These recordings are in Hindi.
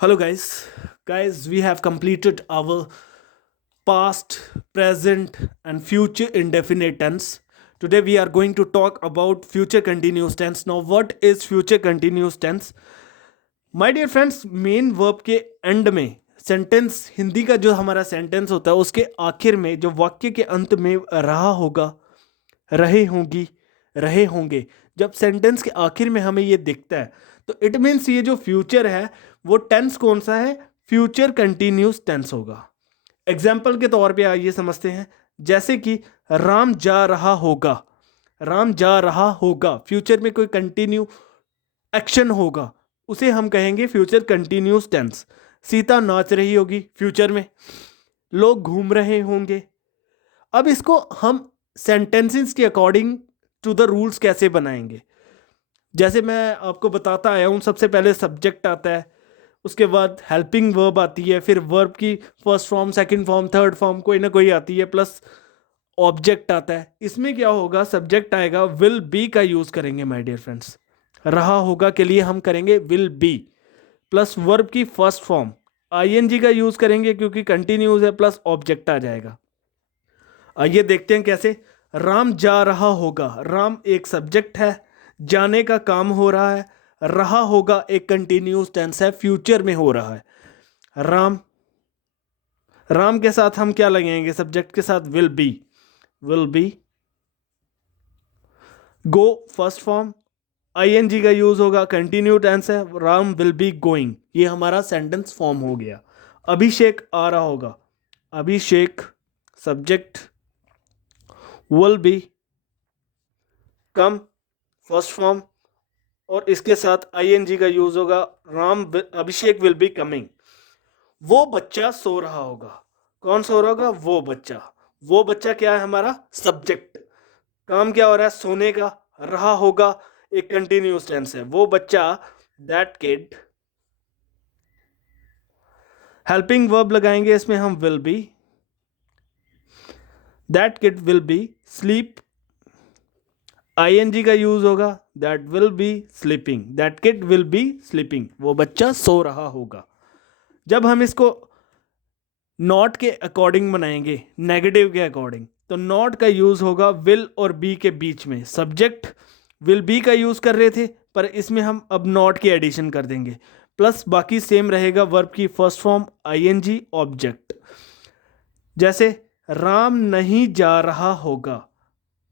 Hello, guys. Guys, we have completed our past, present, and future indefinite tense. Today, we are going to talk about future continuous tense. Now, what is future continuous tense? My dear friends, main verb के एंड में सेंटेंस, हिंदी का जो हमारा सेंटेंस होता है उसके आखिर में जो वाक्य के अंत में रहा होगा, रहे होंगी, रहे होंगे, जब सेंटेंस के आखिर में हमें ये दिखता है तो इट मीन्स ये जो फ्यूचर है वो टेंस कौन सा है? फ्यूचर कंटिन्यूस टेंस होगा। एग्जाम्पल के तौर पे आइए समझते हैं। जैसे कि राम जा रहा होगा, राम जा रहा होगा, फ्यूचर में कोई कंटिन्यू एक्शन होगा, उसे हम कहेंगे फ्यूचर कंटिन्यूस टेंस। सीता नाच रही होगी, फ्यूचर में। लोग घूम रहे होंगे। अब इसको हम सेंटेंसेस के अकॉर्डिंग टू द रूल्स कैसे बनाएंगे? जैसे मैं आपको बताता आया हूँ, सबसे पहले सब्जेक्ट आता है, उसके बाद हेल्पिंग वर्ब आती है, फिर वर्ब की first form, second form, third form कोई ना कोई आती है, प्लस ऑब्जेक्ट आता है। इसमें क्या होगा? सब्जेक्ट आएगा, विल बी का यूज़ करेंगे माय डियर फ्रेंड्स। रहा होगा के लिए हम करेंगे विल बी, प्लस वर्ब की फर्स्ट फॉर्म आईएनजी का यूज़ करेंगे क्योंकि कंटिन्यूस है, प्लस ऑब्जेक्ट आ जाएगा। आइए देखते हैं कैसे। राम जा रहा होगा, राम एक सब्जेक्ट है, जाने का काम हो रहा है। रहा होगा एक कंटिन्यूस टेंस है, फ्यूचर में हो रहा है। राम, राम के साथ हम क्या लगेंगे? सब्जेक्ट के साथ will be, will be. Go first form, ING का यूज होगा, कंटिन्यू टेंस है, राम विल बी गोइंग, ये हमारा सेंटेंस फॉर्म हो गया। अभिषेक आ रहा होगा, Abhishek subject, will be come first form, और इसके साथ आईएनजी का यूज होगा, अभिषेक विल बी कमिंग। वो बच्चा सो रहा होगा, कौन सो रहा होगा? वो बच्चा। वो बच्चा क्या है? हमारा सब्जेक्ट। काम क्या हो रहा है? सोने का। रहा होगा एक कंटिन्यूस टेंस है, वो बच्चा, दैट किड। हेल्पिंग वर्ब लगाएंगे इसमें हम, will be, that kid will be sleep, ING का यूज होगा, that will be sleeping, that kid will be sleeping, वो बच्चा सो रहा होगा। जब हम इसको नॉट के अकॉर्डिंग बनाएंगे, नेगेटिव के अकॉर्डिंग, तो नॉट का यूज होगा विल और बी के बीच में। सब्जेक्ट विल बी का यूज कर रहे थे, पर इसमें हम अब नॉट की एडिशन कर देंगे, प्लस बाकी सेम रहेगा, वर्ब की फर्स्ट फॉर्म आईएनजी ऑब्जेक्ट। जैसे राम नहीं जा रहा होगा,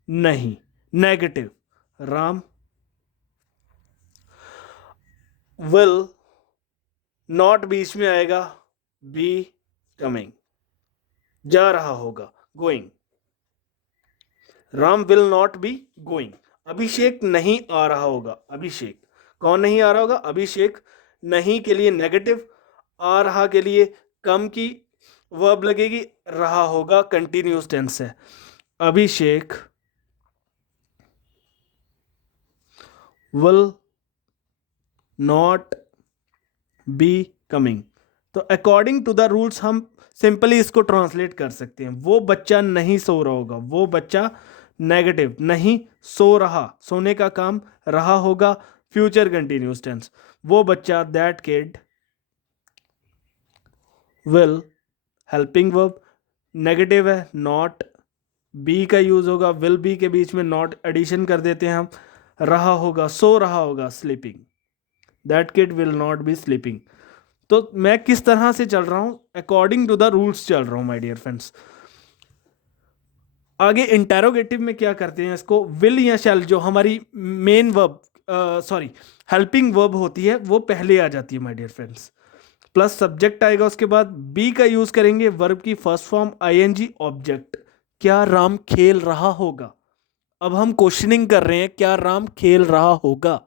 नहीं नेगेटिव, राम विल, नॉट बीच में आएगा, बी कमिंग, जा रहा होगा, going, Ram will not be going. Abhishek नहीं आ रहा होगा, अभिषेक, कौन नहीं आ रहा होगा? अभिषेक। नहीं के लिए नेगेटिव, आ रहा के लिए कम की वर्ब लगेगी, रहा होगा कंटिन्यूस टेंस है, अभिषेक विल नॉट बी कमिंग। तो अकॉर्डिंग टू द रूल्स हम सिंपली इसको ट्रांसलेट कर सकते हैं। वो बच्चा नहीं सो रहा होगा, वो बच्चा नेगेटिव, नहीं सो रहा, सोने का काम, रहा होगा फ्यूचर कंटिन्यूस टेंस, वो बच्चा, that kid will, helping verb negative है, नॉट, बी का यूज होगा, विल बी के बीच में नॉट एडिशन कर देते हैं हम, रहा होगा, सो रहा होगा, sleeping, that kid will not B sleeping. तो मैं किस तरह से चल रहा हूं? अकॉर्डिंग टू द रूल्स चल रहा हूं माय डियर फ्रेंड्स। आगे इंटेरोगेटिव में क्या करते हैं? इसको विल या शैल, जो हमारी main verb, sorry helping verb होती है, वो पहले आ जाती है my dear friends, plus subject आएगा, उसके बाद बी का यूज करेंगे, वर्ब की फर्स्ट फॉर्म आईएनजी ऑब्जेक्ट। क्या राम खेल रहा होगा? अब हम क्वेश्चनिंग कर रहे हैं, क्या राम खेल रहा होगा?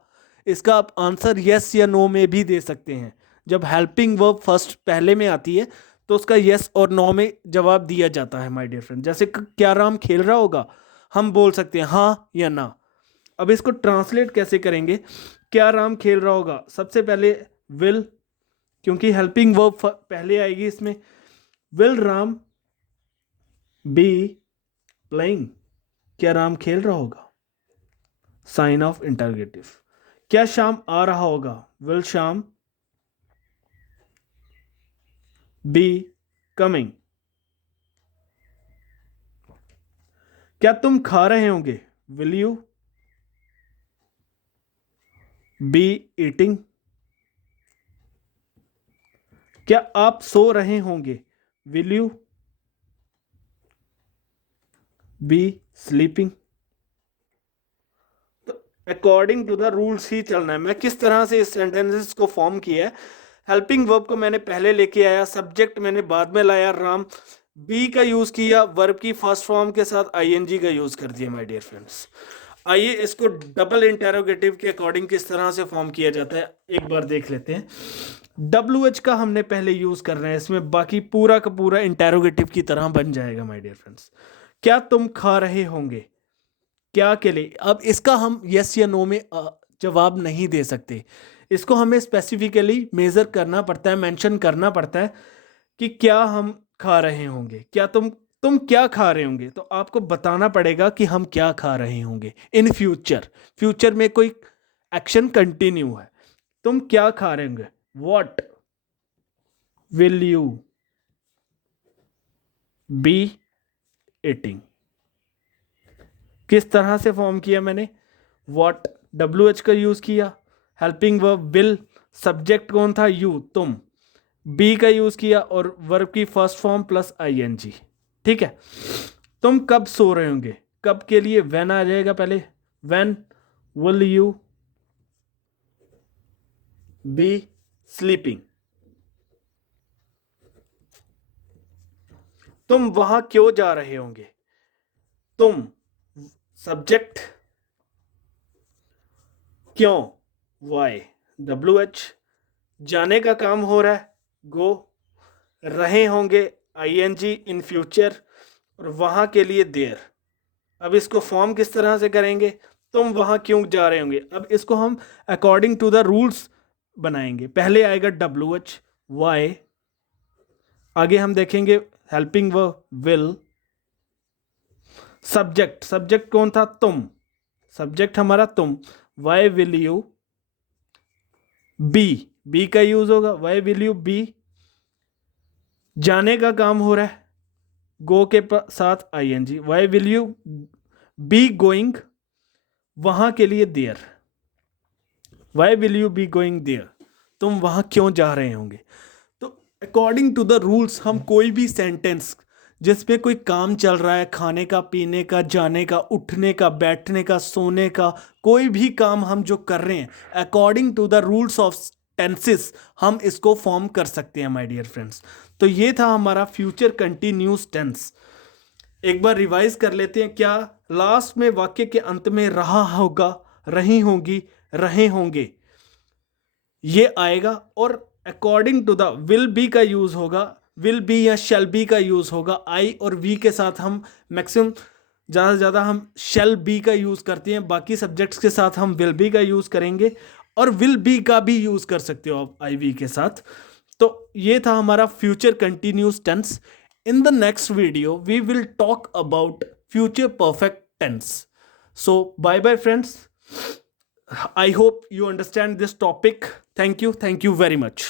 इसका आप आंसर यस या नो में भी दे सकते हैं। जब हेल्पिंग वर्ब फर्स्ट पहले में आती है तो उसका यस और नो में जवाब दिया जाता है माय डियर फ्रेंड। जैसे क्या राम खेल रहा होगा, हम बोल सकते हैं हाँ या ना। अब इसको ट्रांसलेट कैसे करेंगे? क्या राम खेल रहा होगा, सबसे पहले विल, क्योंकि हेल्पिंग वर्ब पहले आएगी इसमें, विल राम बी प्लेइंग, क्या राम खेल रहा होगा, साइन ऑफ इंटरगेटिव। क्या शाम आ रहा होगा, विल शाम बी कमिंग। क्या तुम खा रहे होंगे? Will you be eating? क्या आप सो रहे होंगे? Will you B sleeping? तो अकॉर्डिंग टू द रूल्स ही चलना है। मैं किस तरह से इस सेंटेंसेस को फॉर्म किया है, हेल्पिंग वर्ब को मैंने पहले लेके आया, सब्जेक्ट मैंने बाद में लाया राम, बी का यूज किया, वर्ब की फर्स्ट फॉर्म के साथ आईएनजी का यूज कर दिया माय डियर फ्रेंड्स। आइए इसको डबल इंटेरोगेटिव के अकॉर्डिंग किस तरह से फॉर्म किया जाता है एक बार देख लेते हैं। WH का हमने पहले यूज कर रहे हैं इसमें, बाकी पूरा का पूरा इंटेरोगेटिव की तरह बन जाएगा माय डियर फ्रेंड्स। क्या तुम खा रहे होंगे? क्या के लिए? अब इसका हम यस या नो में जवाब नहीं दे सकते। इसको हमें स्पेसिफिकली मेजर करना पड़ता है, मेंशन करना पड़ता है कि क्या हम खा रहे होंगे। क्या तुम क्या खा रहे होंगे, तो आपको बताना पड़ेगा कि हम क्या खा रहे होंगे इन फ्यूचर। फ्यूचर में कोई एक्शन कंटिन्यू है। तुम क्या खा रहे होंगे? What will you be eating? किस तरह से फॉर्म किया मैंने? व्हाट, WH का यूज किया, हेल्पिंग वर्ब विल, सब्जेक्ट कौन था? यू, तुम, बी का यूज किया और वर्ब की फर्स्ट फॉर्म प्लस आईएनजी। ठीक है। तुम कब सो रहे होंगे? कब के लिए व्हेन आ जाएगा पहले। When will you B sleeping? तुम वहां क्यों जा रहे होंगे? तुम, सब्जेक्ट, क्यों, वाई, WH, जाने का काम हो रहा है, गो, रहे होंगे, आईएनजी इन फ्यूचर, और वहां के लिए देयर। अब इसको फॉर्म किस तरह से करेंगे? तुम वहां क्यों जा रहे होंगे? अब इसको हम अकॉर्डिंग टू द रूल्स बनाएंगे। पहले आएगा WH, वाई, आगे हम देखेंगे helping verb will, subject, subject कौन था? तुम, सब्जेक्ट हमारा तुम, why will you be, be का यूज होगा, वाई विल यू बी, जाने का काम हो रहा है, गो के साथ ING, why will you be going, वहां के लिए there, why will you be going there, तुम वहां क्यों जा रहे होंगे। तो अकॉर्डिंग टू द रूल्स हम कोई भी सेंटेंस जिसमें कोई काम चल रहा है, खाने का, पीने का, जाने का, उठने का, बैठने का, सोने का, कोई भी काम हम जो कर रहे हैं according to the rules of tenses हम इसको फॉर्म कर सकते हैं माय डियर फ्रेंड्स। तो ये था हमारा फ्यूचर कंटिन्यूस टेंस। एक बार रिवाइज कर लेते हैं। क्या लास्ट में वाक्य के अंत में रहा होगा, रही होंगी, रहे होंगे ये आएगा, और according to the will be का यूज होगा, विल बी या शेल बी का यूज होगा। आई और वी के साथ हम मैक्सिमम ज़्यादा से ज़्यादा हम शेल बी का यूज करते हैं, बाकी सब्जेक्ट्स के साथ हम विल बी का यूज करेंगे, और विल बी का भी यूज कर सकते हो आप आई वी के साथ। तो ये था हमारा future continuous tense. In the next video we will talk about future perfect tense. So bye bye friends, I hope you understand this topic. Thank you very much.